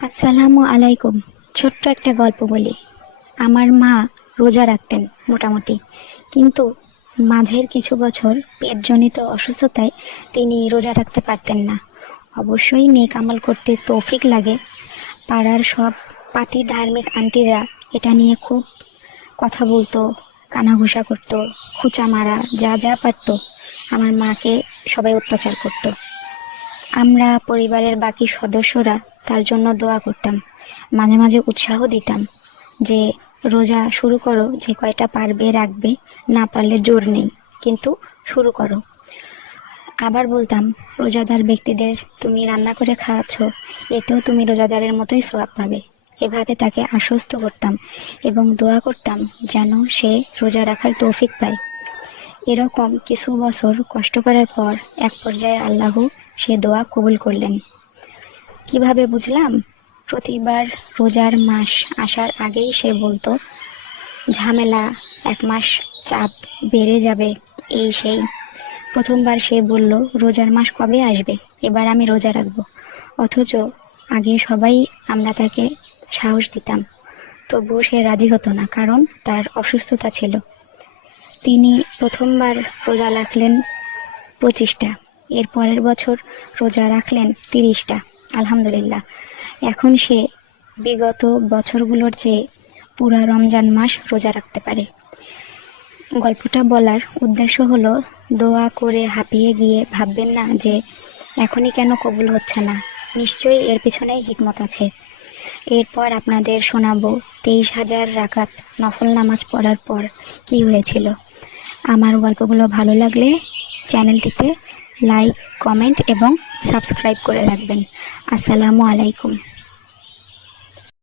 আসসালামু আলাইকুম। ছোট্ট একটা গল্প বলি। আমার মা রোজা রাখতেন মোটামুটি, কিন্তু মাঝের কিছু বছর পেটজনিত অসুস্থতায় তিনি রোজা রাখতে পারতেন না। অবশ্যই নেক আমল করতে তৌফিক লাগে। পাড়ার সব পাতি ধার্মিক আন্টিরা এটা নিয়ে খুব কথা বলতো, কানাঘুষা করতো, খোঁচা মারা যা যা পারতো আমার মাকে সবাই অত্যাচার করতো। আমরা পরিবারের বাকি সদস্যরা তার জন্য দোয়া করতাম, মাঝে মাঝে উৎসাহ দিতাম যে রোজা শুরু করো, যে কয়টা পারবে রাখবে, না পারলে জোর নেই, কিন্তু শুরু করো। আবার বলতাম, রোজাদার ব্যক্তিদের তুমি রান্না করে খাওয়াচ্ছ, এতেও তুমি রোজাদারের মতোই সওয়াব পাবে। এভাবে তাকে আশ্বস্ত করতাম এবং দোয়া করতাম যেন সে রোজা রাখার তৌফিক পায়। এরকম কিছু বছর কষ্ট করার পর এক পর্যায়ে আল্লাহ সে দোয়া কবুল করলেন। কিভাবে বুঝলাম? প্রতিবার রোজার মাস আসার আগেই সে বলতো, ঝামেলা, 1 মাস চাপ বেড়ে যাবে, এই সেই। প্রথমবার সে বলল, রোজার মাস কবে আসবে, এবার আমি রোজা রাখবো। অথচ আগে সবাই আমরা তাকে সাহস দিতাম, তবুও সে রাজি হতো না, কারণ তার অসুস্থতা ছিল। তিনি প্রথমবার রোজা রাখলেন 25টা, এর পরের বছর রোজা রাখলেন 30টা। আলহামদুলিল্লাহ, এখন সে বিগত বছরগুলোর চেয়ে পুরা রমজান মাস রোজা রাখতে পারে। গল্পটা বলার উদ্দেশ্য হলো, দোয়া করে হাঁপিয়ে গিয়ে ভাববেন না যে এখনই কেন কবুল হচ্ছে না, নিশ্চয়ই এর পিছনেই হিকমত আছে। এরপর আপনাদের শোনাবো 23,000 রাকাত নফল নামাজ পড়ার পর কি হয়েছিল। আমার গল্পগুলো ভালো লাগলে চ্যানেলটিতে লাইক, কমেন্ট এবং সাবস্ক্রাইব করে রাখবেন। আসসালামু আলাইকুম।